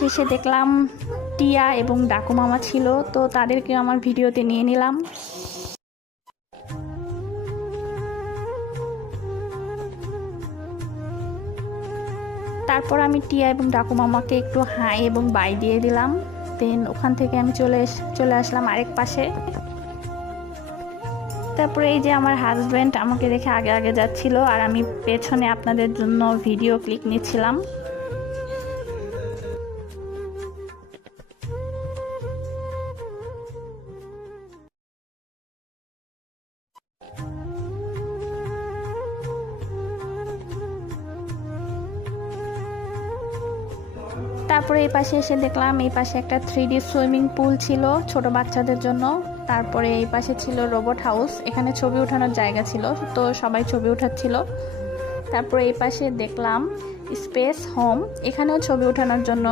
শেষে দেখলাম টিয়া এবং ডাকু মামা ছিল, তো তাদেরকে আমার ভিডিওতে নিয়ে নিলাম। তারপর আমি টিয়া এবং ডাকু মামাকে একটু হাই এবং বাই দিয়ে দিলাম। দেন ওখান থেকে আমি চলে আসলাম আরেক পাশে। তারপরে এই যে আমার হাজব্যান্ড আমাকে দেখে আগে আগে যাচ্ছিল, আর আমি পেছনে আপনাদের জন্য ভিডিও ক্লিক নিচ্ছিলাম। তারপরে এই পাশে এসে দেখলাম এই পাশে একটা 3D সুইমিং পুল ছিল ছোট বাচ্চাদের জন্য। তারপরে এই পাশে ছিল রোবট হাউস, এখানে ছবি ওঠানোর জায়গা ছিল, তো সবাই ছবি উঠাচ্ছিল। তারপরে এই পাশে দেখলাম স্পেস হোম, এখানেও ছবি ওঠানোর জন্য